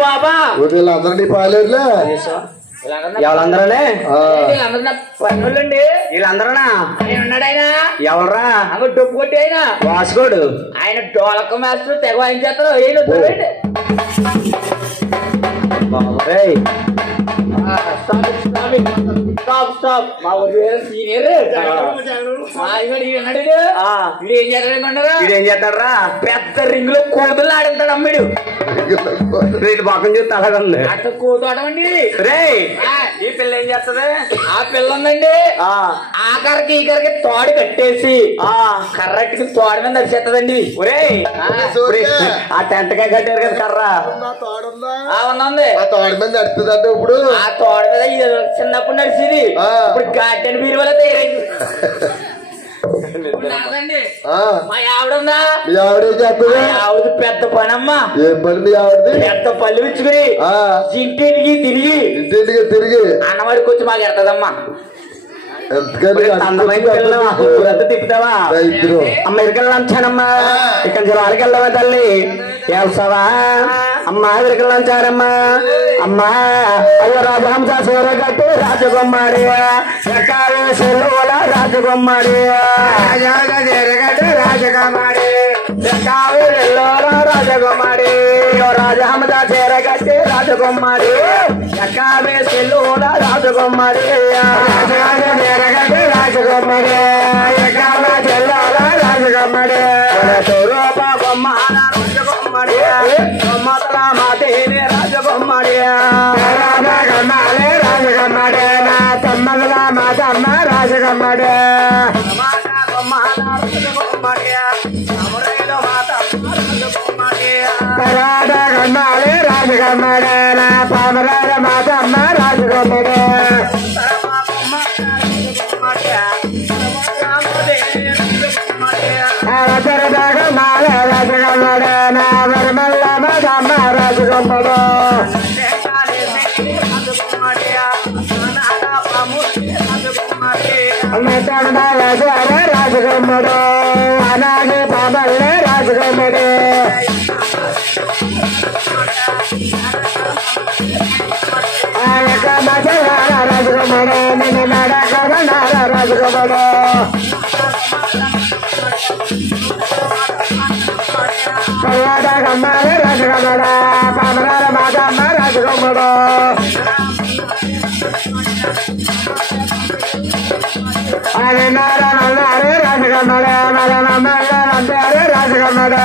బాబా వీళ్ళందరినీ పాలేరులే ఎవరందరూ పన్నులండి వీళ్ళందరూనా ఆయన ఉన్నాడు ఆయన ఎవరా అంగ డొప్పు కొట్టి ఆయన వాసుకోడు ఆయన డోలక మాస్టర్ తెగ వాయించేస్తారు మా ఊరు సీనియర్ ఏం చేస్తాడరా పెద్ద రింగ్ లో కోతులు ఆడింటాడు అమ్మాడు రేటు పక్కన చూస్తే అలాగండి అట్లా కోతు ఆడమండి రే ఈ పిల్ల ఏం చేస్తది ఆ పిల్ల ఉందండి ఆఖరికి ఈకరికి తోడు కట్టేసి కర్రకి తోడు మీద నడిచేస్తుందండి ఒరే ఆ టెంటకాయ కట్టారు కదా కర్ర ఉంది ఆ తోడు మీద నడుతుందంటే ఇప్పుడు ఆ తోడు మీద చిన్నప్పుడు నడిచింది ఇప్పుడు గార్డెన్ బీరు వల్ల తయారైంది మా ఆవిడుందా ఆవిడ పెద్ద పని అమ్మా ఏం పని మీ ఆవిడది పెద్ద పళ్ళు ఇచ్చుకుని ఇంటింటికి తిరిగి అన్నవాడికి వచ్చి మాకు ఎడతదమ్మా తిప్పుతావా అమెరికల్ లంచానమ్మా ఇక్కడ జ్వరాలకి వెళ్ళవా తల్లి వెళ్తావా అమ్మా అమెరికల్ లంచారమ్మా అమ్మా అయ్యో రాజహంస సూర కట్టి రాజకుమారి రాజకుమారి రాజకుమారి రాజకుమారి రాజహంస చీర కట్టి రాజకుమారి రాజకుమారి రాజకుమారి రాజకుమారి రాజకుమారి మతల మాతేనే రాజకుమారి రాజకుమారి రాజకుమారి నా తమ్మల మాతమ్మ రాజకుమారి రాజకుమారి రాజకుమారి నా పామరాల మాతమ్మ రాజకుమారి రాజకుమారి రాజకుమారి నా వరమల్ల మాతమ్మ రాజకుమారి రాజకుమారు అనాగే పాపల్లే రాజకుమారి రాజకుమారు నేను నడకన్నారా రాజకుమారు కమ్మాలి రాజకుమారు పామరాల మాతమ్మ రాజకుమారు నారే రాజకుమారు మరే రాజకుమారు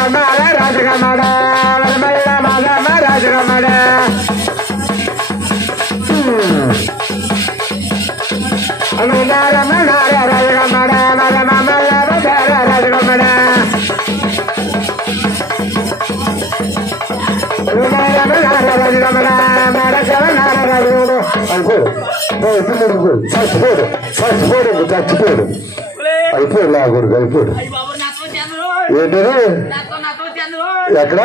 కమ్మాలి రాజకుమారు మల్ల మాదమ్మ రాజకుమారు నారే రాజకుమారు మల్ల రాజకుమారు చచ్చిపోయాడు అయిపోయాడు లాగూరు అయిపోయాడు ఏంటది ఎక్కడ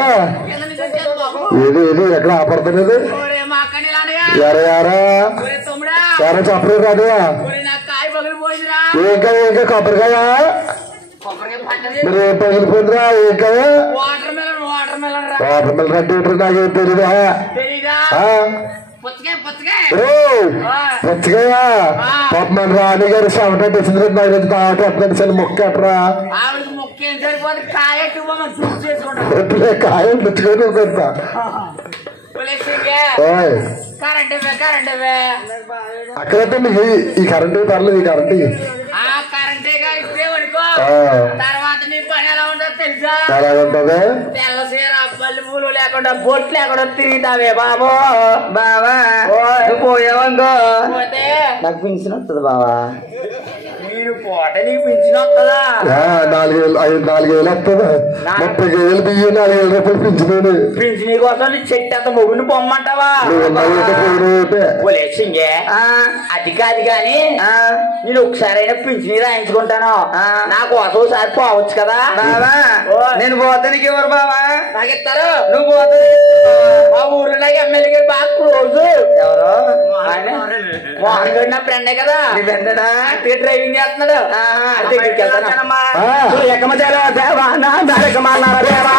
ఏది ఎక్కడ ఆపడతలేదు ఎరా చెప్పలేదు కాదు ఇంకా కొబ్బరికాయ మరి ఏం పగిలిపోయిందిరా ఏంకాయ వాటర్ మిలన్ అంటే నాకేం తెలీదా పుచ్చకాయ పాప మన రాణి గారు సెవెంటీ వచ్చింది నాకు తాగట్టు మొక్క అట్రా కాయ పుచ్చుకొని కొడతా అక్కడైతే ఈ కరెంట్ పర్లేదు ఈ కరెంట్ తర్వాత నీ పని ఎలా ఉంటుందో తెలుసా ఎలా ఉంటది తెల్ల సీర పల్లి పూలు లేకుండా బొట్లు లేకుండా తిరిగితావే బాబు బావా పోయేవంగో పోతే నాకు పింఛన్ వస్తుంది బావా నేను పోతే నీకు పింఛన్ వస్తుందా 4,000 వస్తుంది 30,000 బియ్యం 4,000 రూపాయలు పింఛన్ పింఛన్ కోసం చెట్టు అంత మొగుడిని పొమ్మంటావా సింగే అది కాదు గాని నేను ఒకసారైనా పింఛన్ రాయించుకుంటాను నా కోసం ఒకసారి పోవచ్చు కదా నేను పోతే నీకు ఎవరు బావా నాకు ఇస్తారు నువ్వు పోతే మా ఊర్లో నాకు ఎమ్మెల్యే గారు బాగా క్లోజ్ ఎవరు మోహన్ గడ్ నా ఫ్రెండే కదా డ్రైవింగ్ చేస్తాడు చేస్తున్నాడు ఎక్కమచారా దేవా నా నరకమన్నారా దేవా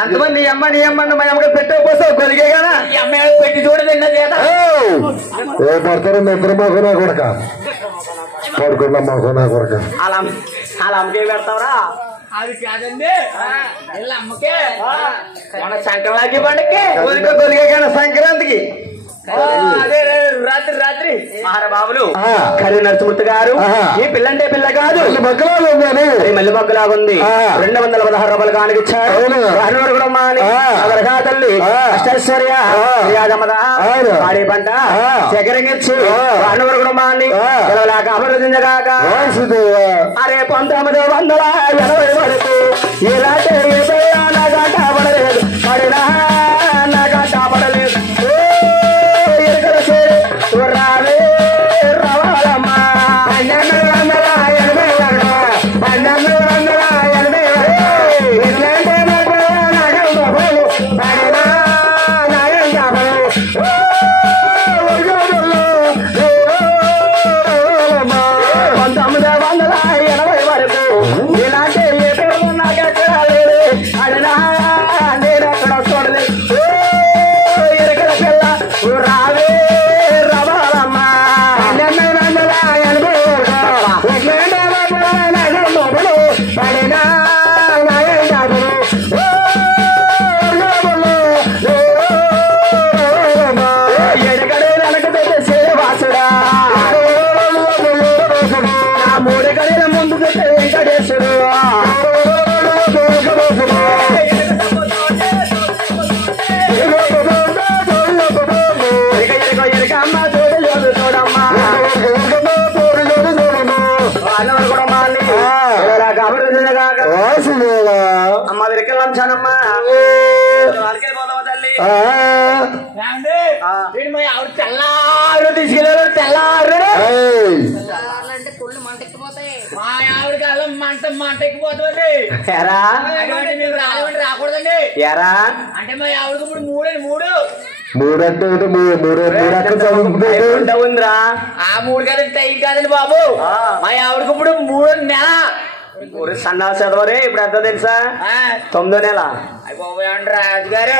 అంతమంది నీ అమ్మ మా అమ్మకి పెట్టకపోతే కొలిగే కదా ఈ అమ్మాయి పెట్టి చూడదండి ఏ పడతారు నిద్ర మాకునా కొడక పడుకున్నా మాకునా కొడక అలా అమ్మకే పెడతావురా అది కాదండి అమ్మకే మన సంక్రాంతి పండుగకి కొలిగే కానీ సంక్రాంతికి అదే రాత్రి మహారాబాబులు కరీ నరసింహూర్తి గారు ఈ పిల్లంటే పిల్ల కాదు మల్లి బొగ్గలాగా ఉంది 216 రూపాయలు కానిచ్చారు కూడా మాని తల్లి అష్టైశ్వర్య ఆడే పంట చక్కెరగిచ్చి రానువరు కూడా మాని లేక అభివృద్ధించగాక అరే 1980 వరకు ఇలాంటి నా గంట పడలేదు పడినా నా గంట పడలేదు అమ్మ విరకెళ్ళాంచానమ్మా తల్లి ఆవిడ తెల్లారు తీసుకెళ్ళారు తెల్లారు మా ఆవిడ కాలం మంట ఎక్కిపోతుంది ఎరా రాకూడదండి ఎరా అంటే మా ఆవిడకి ఇప్పుడు మూడంటే ఉందిరా ఆ 3 కాదండి టైం కాదండి బాబు మా ఆవిడకి ఇప్పుడు 3 నెల సన్నా చదవరే ఇప్పుడు ఎంత తెలుసా 9వ నెల రాజు గారు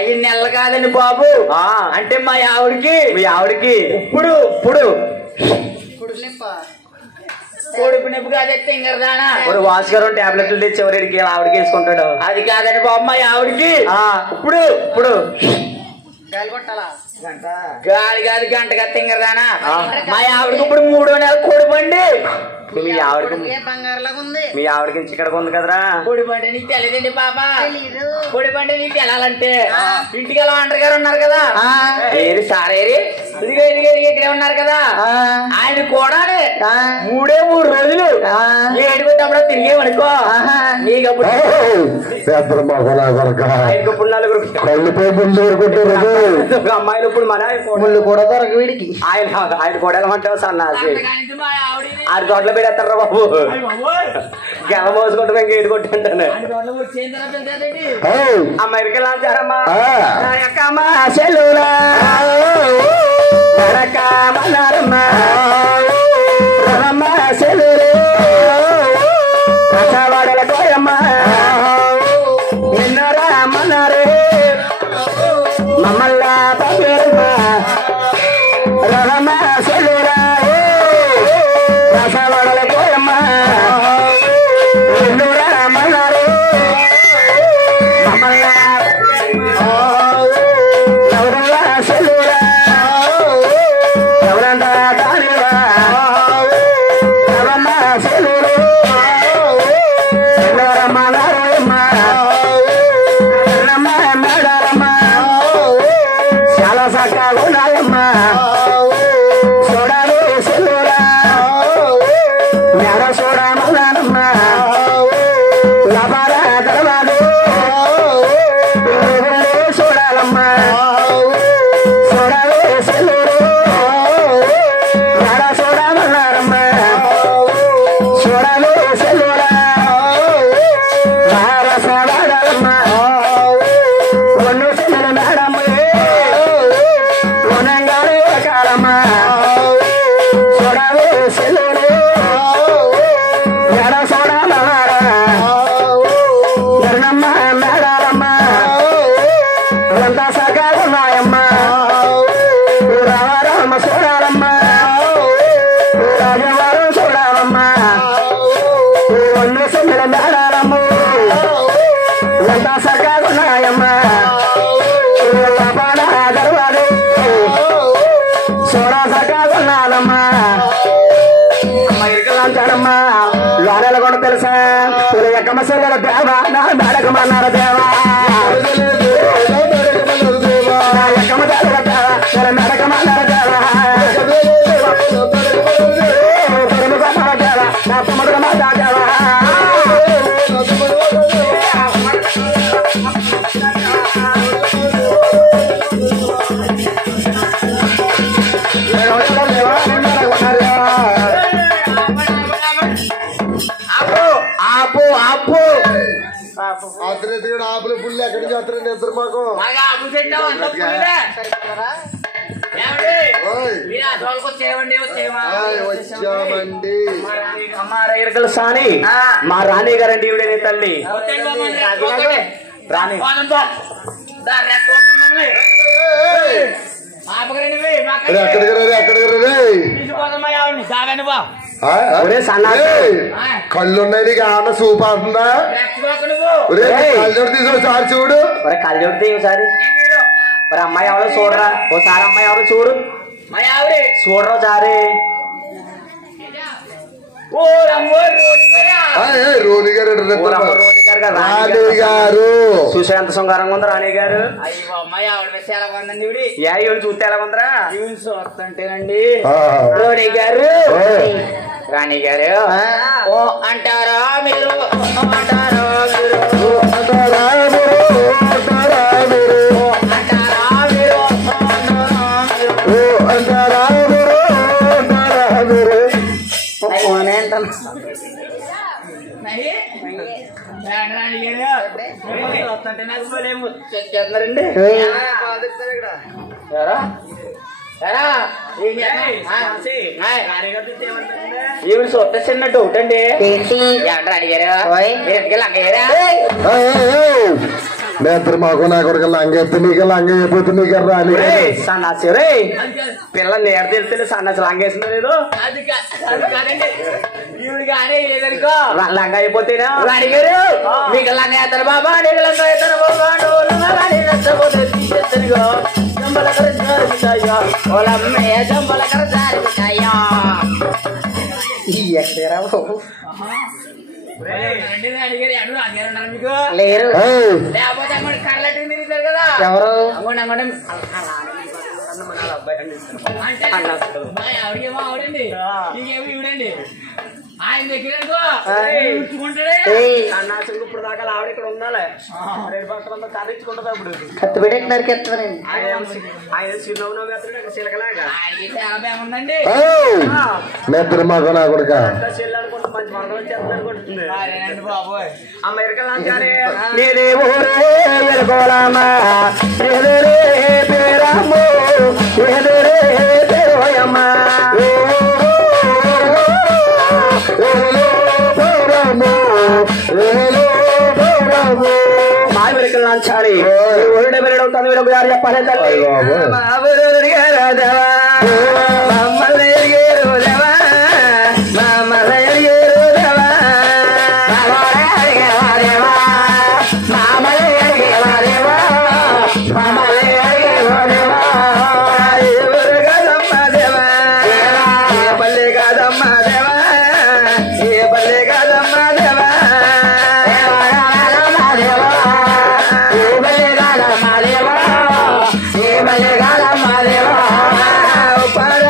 5 నెలలు కాదండి బాబు అంటే మా ఆవిడకి ఇప్పుడు కొడుకు నొప్పి కాదే తింగరదానా వాసుగారు టాబ్లెట్లు తెచ్చి ఎవరికి ఆవిడకి వేసుకుంటాడు అది కాదండి బాబు మా ఆవిడకి ఇప్పుడు గాలి కాదు గంటగా తింగరదానా మా ఆవిడకి ఇప్పుడు 3వ నెల కొడుబండి మీ ఆవిడకి ఇక్కడ ఉంది కదరా పొడి బండి నీకు తెలియదండి పాపా పొడి బండి నీకు తెలాలంటే ఇంటికి ఎలా ఒంటరి గారు ఉన్నారు కదా ఏరి సారేరి ఇక్కడే ఉన్నారు కదా ఆయన కూడా 3 రోజులు ఏడుగున్నప్పుడు తిరిగేమనుకో నీకప్పుడు అమ్మాయిలు ఇప్పుడు మన కూడా దొరక వీడికి ఆయన కూడా ఏమంటావు సన్నాసి 6 చోట్ల పెడతారా బాబు గెల మోసుకుంటే మేము ఏడు కొట్టుంటాను అమ్మాయికి లాంచారమ్మా వాడల కోయమ్మా నిన్నరా అమ్మన్నారే మమ్మల్లా పంపేరమ్మా రమమ్మ సెల్లురా రసవాడల కోయమ్మా నిన్నరా అమ్మన్నారే మమ్మల్లా ఎవరల్లా సెల్లురా ఎవరంట దానివా చూడాలి సెల్లుడా రసవాడమ్మా ఒన్ను చెల్లెల మేడమ్మ ఒనంగానే కాలమ్మా చూడాలి సెల్లుడు ఎడ చూడాలన్నారా ఎర్రమ్మ మేడాలమ్మా ఎంత సగాలున్నాయమ్మా రామ చూడాలమ్మా రాజవారం చూడాలమ్మా ఒన్ను చెల్లెల మేడాలమ్మ ఎంత సగాలున్నాయమ్మా గర్వాలు చూడా సగాలున్నానమ్మా అమ్మ ఇరుకలాంటాడమ్మా లోనెల కూడా తెలుసా ఎక్కమ్మ చెల్లెల దేవా నా మేడకమన్నారు దేవా ఎక్కమ్మ చెల్లెల దేవా నేను మేడకమన్నారు దేవా దేవా నా తమ్ముడు మాట దేవా అతను ఆపులు పుల్లి ఎక్కడి నుంచి వస్తారండి ఇద్దరు మాకు వచ్చామండి ఇరకల సాని మా రాణి గారండి ఈవిడే తల్లి రాణి కళ్ళున్నాయి నీకు ఆన సూప్ అవుతుందా కళ్ళజోడు తీసుకుని సారి చూడు కళ్ళజోడితే ఒకసారి మరి అమ్మాయి ఎవరో చూడరా ఓసారి అమ్మాయి ఎవరో చూడు చూడరా సారి రోని గారు రాణి గారు చూసే ఎంత శృంగారంగా ఉందా రాణి గారు ఈవిడ చూస్తే ఎలా ఉందరా చూస్తుంటేనండి రోణి గారు రాణి గారు ఓ అంటారా మీరు అంటారా మీరు అంటారా మీరు అంటారా మీరు అంటారా మీరు ఈవిడ చూస్తే చిన్న డౌట్ అండి ఇద్దరు మాకు నా కొడుకు లంగెత్తి నీకు లంగ అయిపోతుంది నీకు రాని సన్నాసి రే పిల్ల నేర తెలిస్తే సన్నాసి లంగేసిందో లేదో లంగ అయిపోతేనా రాణి గారు మీకు లంగ వేస్తారు బాబా నీకు లంగ వేస్తారు లేరు లేకపోతే కదా ఎవరు ఆయన దగ్గర ఇప్పుడు దాకా ఆవిడ ఇక్కడ ఉండాలి కర్రించుకుంటుంది అప్పుడు కత్తి పెట్టేస్తారండి ఆయన చిన్నలాగా ఉందండి ఇద్దరు మాకు నా కొడుక చెల్లి అనుకుంటే మంచి మనలో వచ్చేస్తుంది అనుకుంటుంది బాబోయ్ అమెరికా మాయమెరికలు నాంచాలి ఒరుడ పెరడవుతాను వీళ్ళకు గారు చెప్పాలి తల్లి మమ్మల్ని ఎరిగేరు దేవా మమ్మల్ని ఎరిగేరు దేవా మామల్ని ఎరిగేవా దేవా మమ్మల్ని ఎరిగేవా దేవా ఎవరు కాదమ్మ దేవా ఏ పల్లె కాదమ్మ దేవా ఏ పల్లె కాదమ్మ దేవా para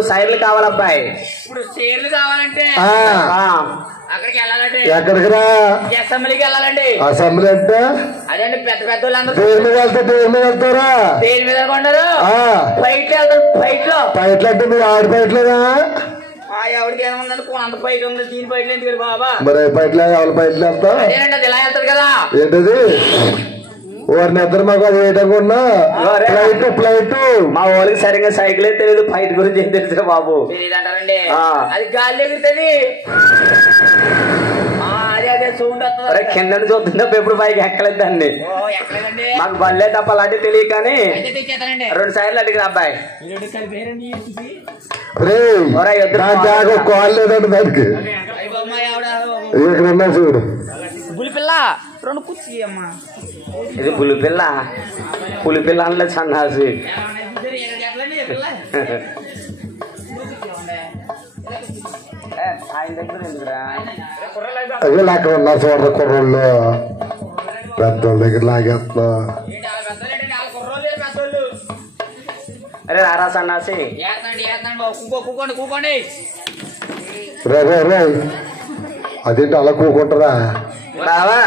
2 సైర్లు కావాలబ్బాయి. ఇప్పుడు చీరలు కావాలంటే అక్కడికి వెళ్ళాలంటే ఎక్కడికి రా? అసెంబ్లీకి వెళ్ళాలండి. అసెంబ్లీ అంటే అదండి పెద్ద పెద్ద వాళ్ళందరూ దేని మీద వెళ్తా దేని మీద వెళ్తారా? దేని మీద కొంటారు? ఫైట్లు వెళ్తారు. ఫైట్లు అంటే మీరు ఆడి ఫైట్లేదా? ఎవరికి ఏముందండి అంత ఫైట్ ఉంది. దీని ఫైట్లు ఎందుకు బాబా? మరి ఫైట్లు ఎవరి ఫైట్లు వెళ్తా? అదేనండి అది ఇలా వెళ్తారు కదా. ఏంటది? వారిని ఇద్దరు మాకు అది వేయటనుకున్నా ఫ్లైట్. మా వాళ్ళకి సరిగ్గా సైకిలే తెలియదు, ఫైట్ గురించి ఏం తెలుసు బాబు? తెలియదంటారండి. అది గాలి ఎగురుతుంది. అదే సౌండ్ వస్తుంది. కింద చూస్తున్నప్పుడు ఎప్పుడు పైకి ఎక్కలేదు దాన్ని. ఎక్కలేదండి. మాకు బండ్లే తప్ప అలాంటివి తెలియదు. కానీ 2 సైర్లు అడిగిన అబ్బాయి కాల్ లేదండి దానికి. ఇక్కడ చూడు పులిపిల్ల 2 కుర్చీ అమ్మా. ఇది పులిపిల్ల అనలే సన్నాసి. ఆయన దగ్గర ఎందుకురా? అదే అక్కడ ఉన్నారు చూడరు కుర్రోళ్ళు, పెద్దోళ్ళ దగ్గర లాగేస్తా. అరే రారా సన్నాసి. కూకోండి. రే అదేంటి అలా కూకుంటారా? బావా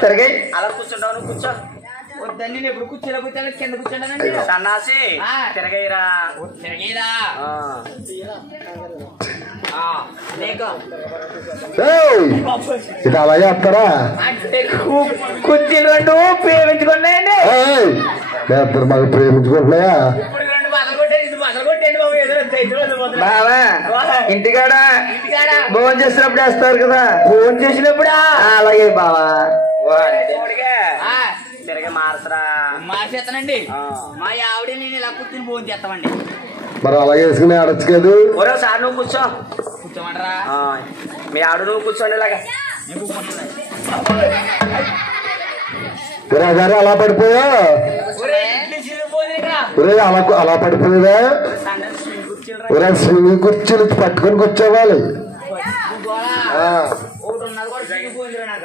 సరిగా అలా కూర్చుంటావు. కూర్చో. వద్దండి నేను ఎప్పుడు కూర్చోలే కూర్చోలే కింద కూర్చుంటానండి. సన్నాసి తిరగైరా. ఇది అలా చేస్తారా? కుర్చీలు 2 ప్రేమించుకున్నాయండి. ఇద్దరు మాకు ప్రేమించుకుంటున్నాయా? బావా ఇంటికాడ భోజనం చేసినప్పుడు వేస్తారు కదా. భోజనం చేసినప్పుడా? అలాగే బావా. తిరగ మార్చేస్తానండి. మా ఆవిడ నేను ఇలా కూర్చుని భోజనం చేస్తామండి. మరి అలాగే వేసుకుని ఆడొచ్చు కదా. ఒరేసారి నువ్వు కూర్చోమంటారా? మీ ఆవిడ నువ్వు కూర్చోండి ఇలాగా. అలా పడిపోయా? అలా పడిపోయేదా? స్విమ్మింగ్ కుర్చీలు పట్టుకొని కూర్చోవాలి.